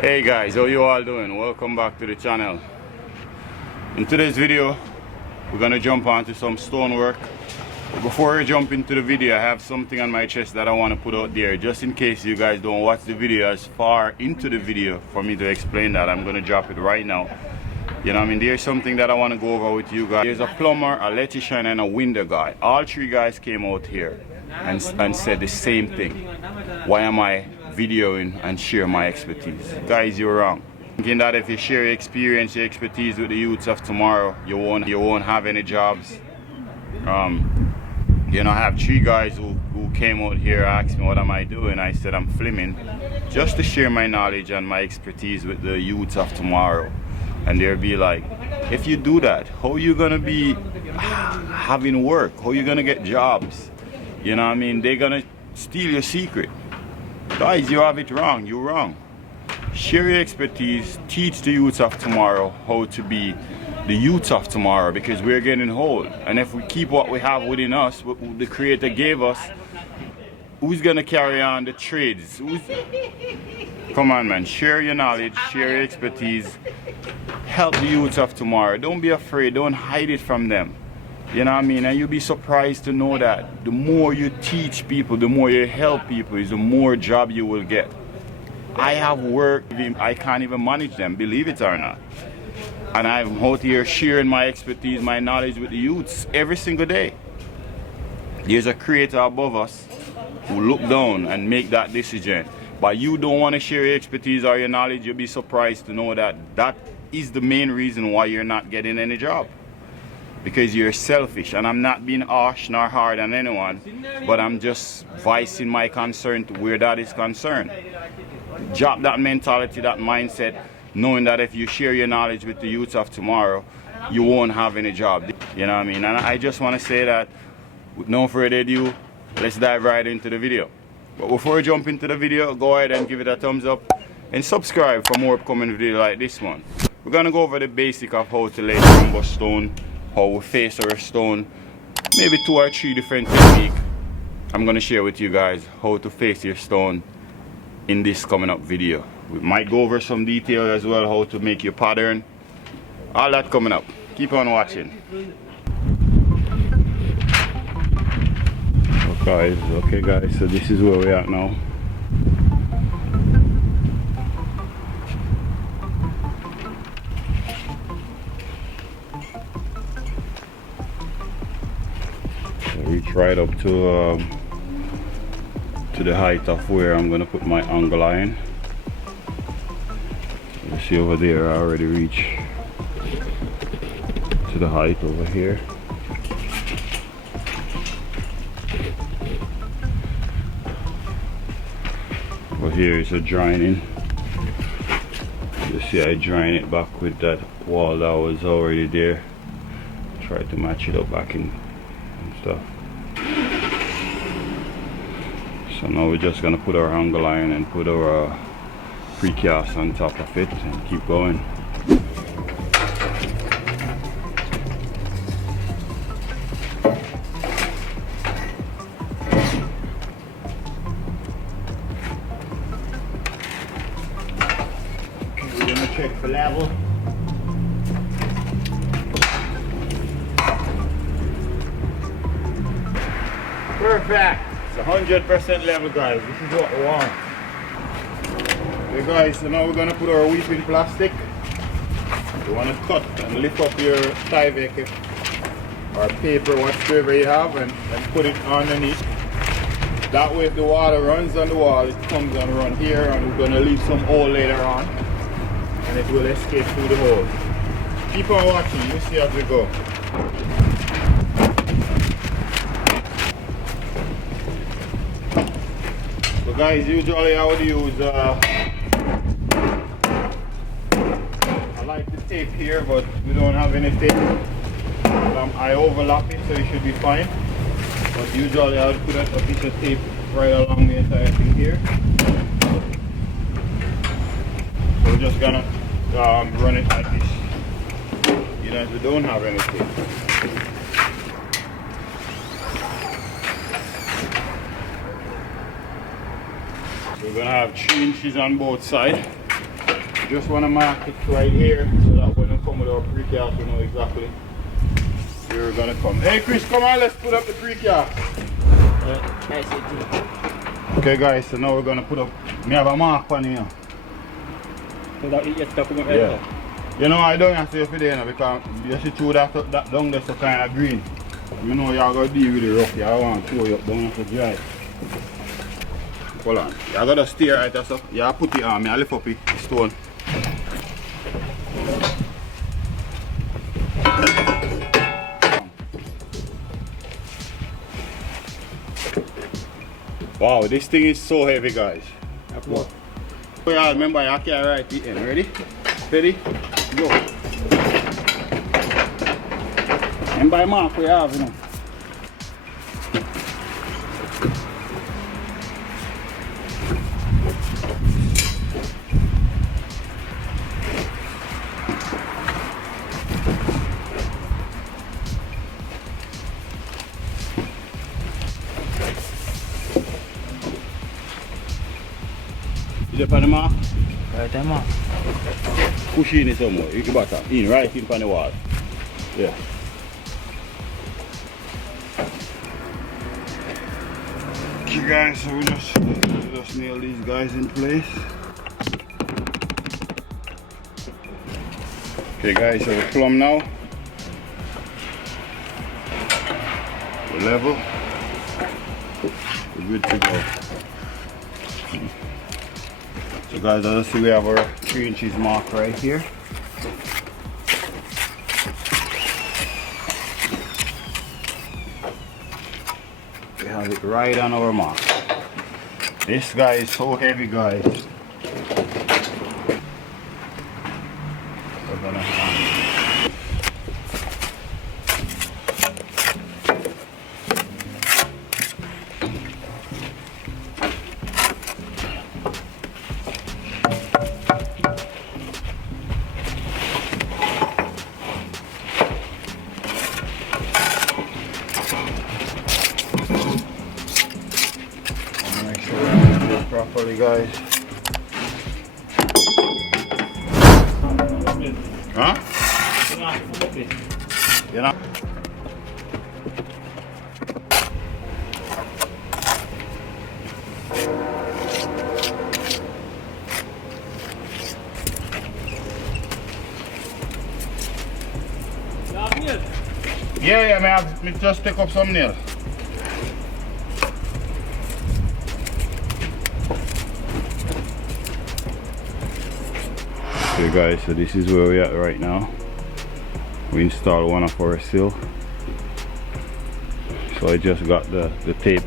Hey guys, how you all doing? Welcome back to the channel. In today's video we're gonna jump onto some stonework. Before we jump into the video, I have something on my chest that I want to put out there just in case you guys don't watch the video as far into the video for me to explain that. I'm gonna drop it right now. You know what I mean? There's something that I want to go over with you guys. There's a plumber, a electrician, and a window guy. All three guys came out here and said the same thing. Why am I videoing and share my expertise? Guys, you're wrong. Thinking that if you share your experience, your expertise with the youths of tomorrow, you won't have any jobs. You know, I have three guys who came out here, asked me what am I doing. I said I'm filming just to share my knowledge and my expertise with the youths of tomorrow. And they'll be like, if you do that, how you gonna be having work? How you gonna get jobs? You know what I mean? They're gonna steal your secret. Guys, you have it wrong. You're wrong. Share your expertise. Teach the youths of tomorrow how to be the youths of tomorrow, because we're getting old. And if we keep what we have within us, what the Creator gave us, who's gonna carry on the trades? Come on, man. Share your knowledge. Share your expertise. Help the youths of tomorrow. Don't be afraid. Don't hide it from them. You know what I mean? And you'll be surprised to know that the more you teach people, the more you help people, is the more job you will get. I have work, I can't even manage them, believe it or not. And I'm out here sharing my expertise, my knowledge with the youths every single day. There's a Creator above us who look down and make that decision. But you don't want to share your expertise or your knowledge, you'll be surprised to know that that is the main reason why you're not getting any job. Because you're selfish. And I'm not being harsh nor hard on anyone, but I'm just voicing my concern to where that is concerned. Drop that mentality, that mindset, knowing that if you share your knowledge with the youths of tomorrow, you won't have any job. You know what I mean? And I just want to say that with no further ado, let's dive right into the video. But before we jump into the video, go ahead and give it a thumbs up and subscribe for more upcoming videos like this one. We're gonna go over the basic of how to lay jumbo stone, how we face our stone, maybe 2 or 3 different techniques. I'm gonna share with you guys how to face your stone in this coming up video. We might go over some details as well, how to make your pattern, all that coming up. Keep on watching. Okay guys, so this is where we're at now. Reach right up to the height of where I'm gonna put my angle iron. You see over there, I already reached to the height over here. Over here is a joining. You see, I join it back with that wall that was already there. Try to match it up back in and stuff. So now we're just gonna put our angle iron and put our precast on top of it and keep going. Okay, we're gonna check for level. Perfect. It's 100% level, guys. This is what we want. Okay guys, so now we're gonna put our weeping plastic. You wanna cut and lift up your Tyvek or paper, whatever you have, and put it underneath. That way if the water runs on the wall, it comes and run here, and we're gonna leave some hole later on, and it will escape through the hole. Keep on watching, you'll see as we go. So guys, usually I would use I like the tape here, but we don't have any tape. I overlap it, so it should be fine. But usually I would put a piece of tape right along the entire thing here. So we're just gonna run it like this. You know, we don't have any tape. We're gonna have 3 inches on both sides. Just want to mark it right here so that when we come with our precast we know exactly where we're gonna come. Hey Chris, come on, let's put up the precast. Okay guys, so now we're gonna put up, me have a mark on here. Yeah. You know I don't have to for there now because you see through that down there's a kind of green. You know you're gonna deal with the rough, you want to throw you up, don't have to dry. Hold on, you gotta steer right there so you put it on me, I lift up the stone. Wow, this thing is so heavy guys. Oh, yeah, remember I can't write it in. Ready? Ready? Go. And by mark we have, you know. Is it on the mark? Right there, mark. Push in somewhere. You can back up. In, right in on the wall. Yeah. Okay guys, so we just nail these guys in place. Okay guys, so we plumb now. We're level. We're good to go. So guys, as you see we have our 3 inches mark right here. We have it right on our mark. This guy is so heavy guys. We're gonna properly guys. Huh? You know? Yeah, man, I just pick up some nails. Okay guys, so this is where we're at right now. We installed one of our sill. So I just got the tape.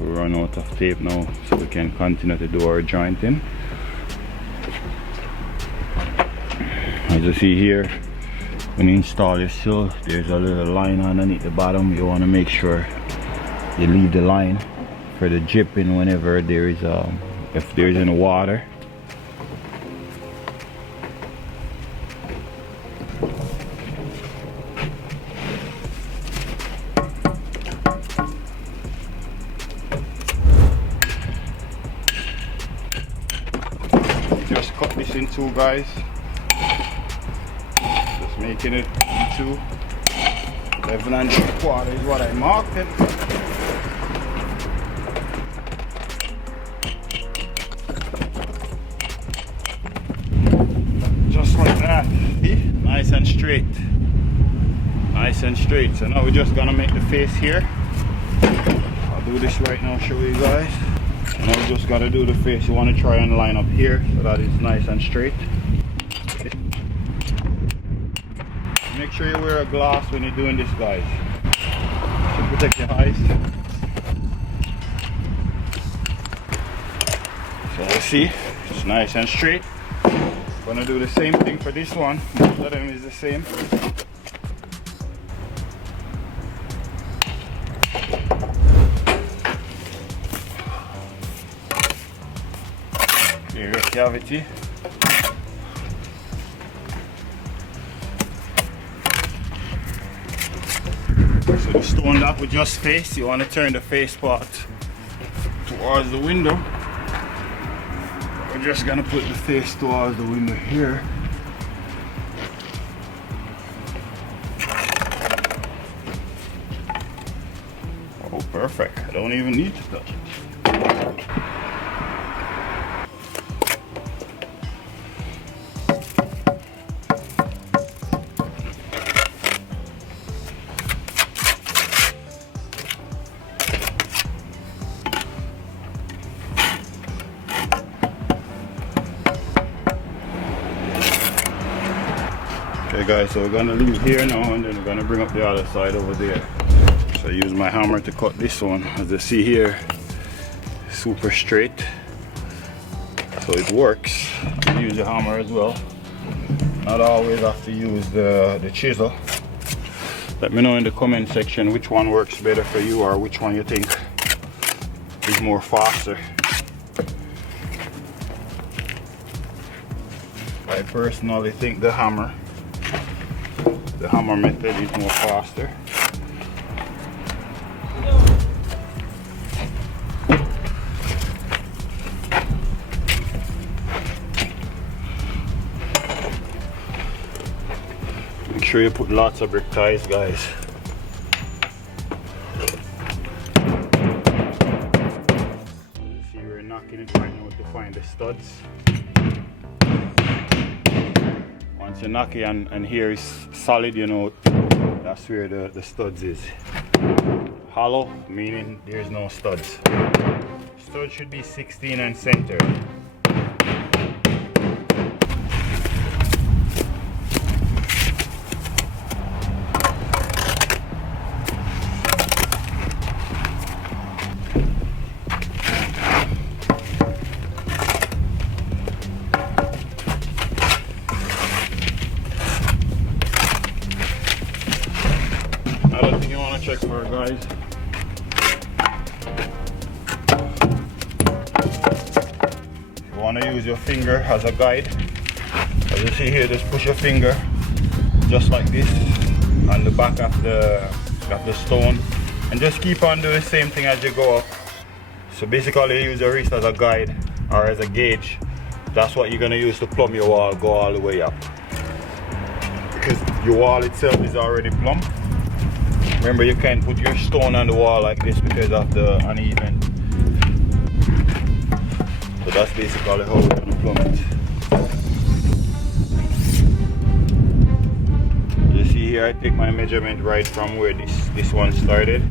We run out of tape now, so we can continue to do our jointing. As you see here, when you install your sill, there's a little line underneath the bottom. You want to make sure you leave the line for the dripping whenever there is if there's any water. Just cut this in two guys. Just making it into 11 3/4 is what I marked it. Just like that. See? Nice and straight. Nice and straight. So now we're just gonna make the face here. I'll do this right now, show you guys. Now we just gotta do the face. You want to try and line up here so that it's nice and straight. Make sure you wear a glass when you're doing this, guys, to protect your eyes. So you see, it's nice and straight. Gonna do the same thing for this one. Most of them is the same. Here, a cavity. So the stone that we just faced, you want to turn the face part towards the window. We're I'm just gonna put the face towards the window here. Oh, perfect. I don't even need to touch it. Okay guys, so we're gonna leave here now and then we're gonna bring up the other side over there. So I use my hammer to cut this one. As you see here, super straight. So it works. You use the hammer as well. Not always have to use the chisel. Let me know in the comment section which one works better for you or which one you think is more faster. I personally think the hammer method is more faster. Make sure you put lots of brick ties, guys. You see we're knocking it right now to find the studs. Once you knock it and here is solid, you know, that's where the studs is. Hollow, meaning there's no studs. Studs should be 16 and centered. Another thing you want to check for, guys, you want to use your finger as a guide. As you see here, just push your finger just like this on the back of the stone and just keep on doing the same thing as you go up. So basically use your wrist as a guide or as a gauge. That's what you're going to use to plumb your wall, go all the way up, because your wall itself is already plumb. Remember, you can't put your stone on the wall like this because of the uneven. So that's basically how we're going to plumb it. You see here, I take my measurement right from where this one started.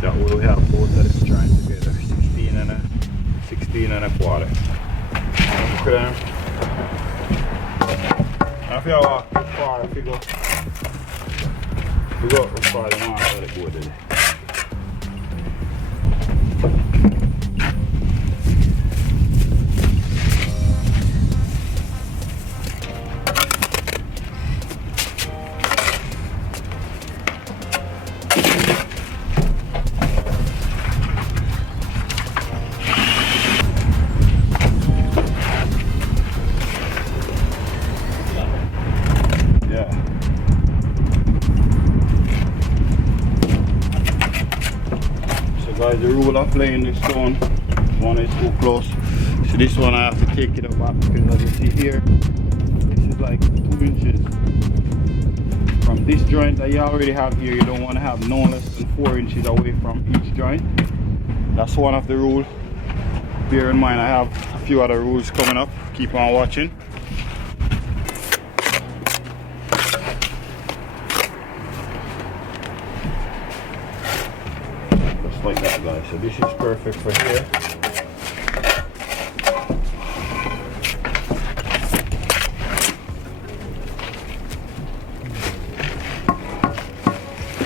That way we have both of them joined together. 16 and a quarter. Okay. Now if you walk too far, if you go as far as you want, let it go with it. Guys, the rule of playing this stone, one is too close. So this one I have to take it up because as you see here, this is like 2 inches. From this joint that you already have here, you don't want to have no less than 4 inches away from each joint. That's one of the rules. Bear in mind I have a few other rules coming up. Keep on watching. Like that, guys. So this is perfect for here.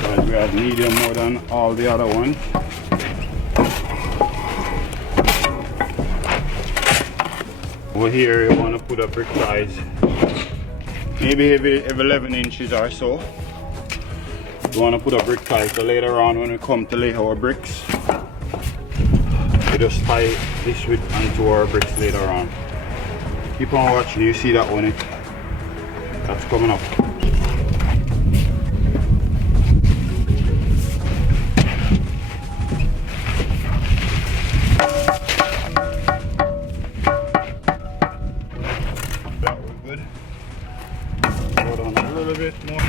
Guys, we have medium more than all the other ones. Over here you want to put up brick ties, maybe every 11 inches or so. You want to put a brick tie so later on when we come to lay our bricks, we just tie this width onto our bricks later on. Keep on watching, you see that one, that's coming up. bit more.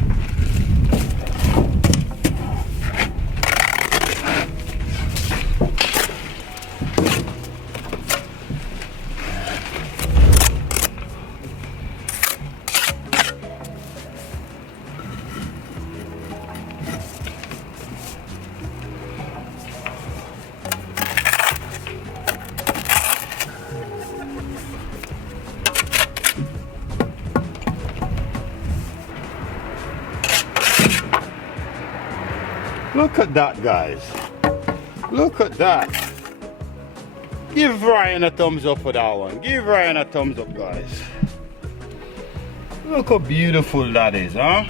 Look at that, guys. Look at that. Give Ryan a thumbs up for that one. Give Ryan a thumbs up, guys. Look how beautiful that is, huh?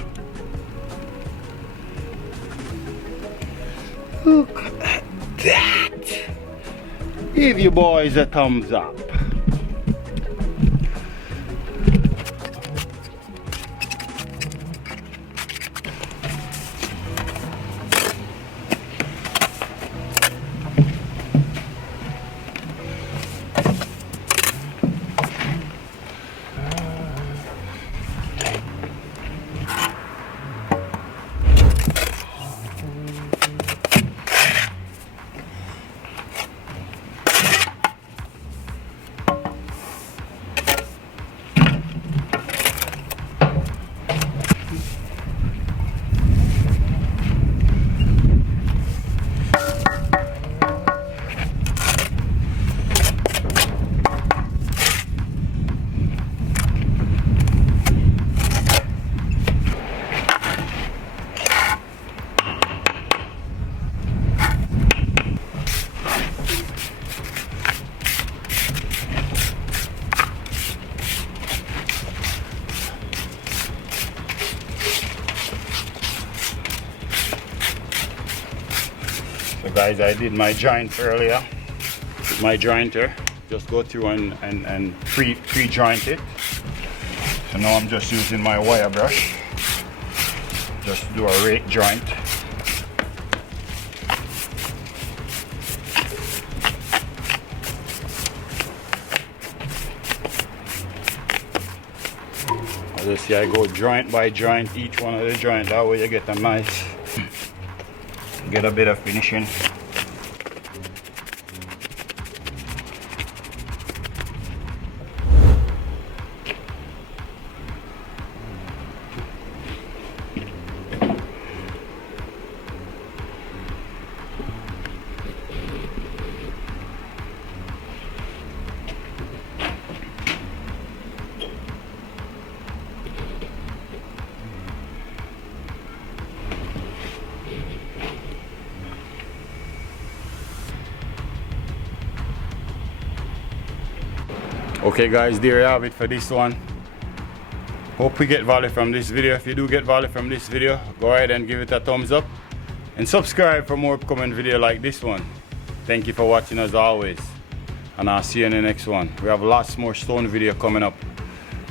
Look at that. Give you boys a thumbs up. So guys, I did my joint earlier with my jointer. Just go through and pre-joint it. So now I'm just using my wire brush. Just do a rake joint. As you see, I go joint by joint, each one of the joint. That way you get a nice, get a bit of finishing. Okay guys, there you have it for this one. Hope we get value from this video. If you do get value from this video, go ahead and give it a thumbs up and subscribe for more upcoming video like this one. Thank you for watching as always, and I'll see you in the next one. We have lots more stone video coming up.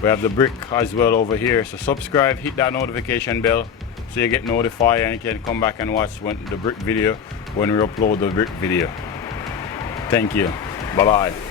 We have the brick as well over here, so subscribe, hit that notification bell so you get notified and you can come back and watch the brick video when we upload the brick video. Thank you. Bye bye.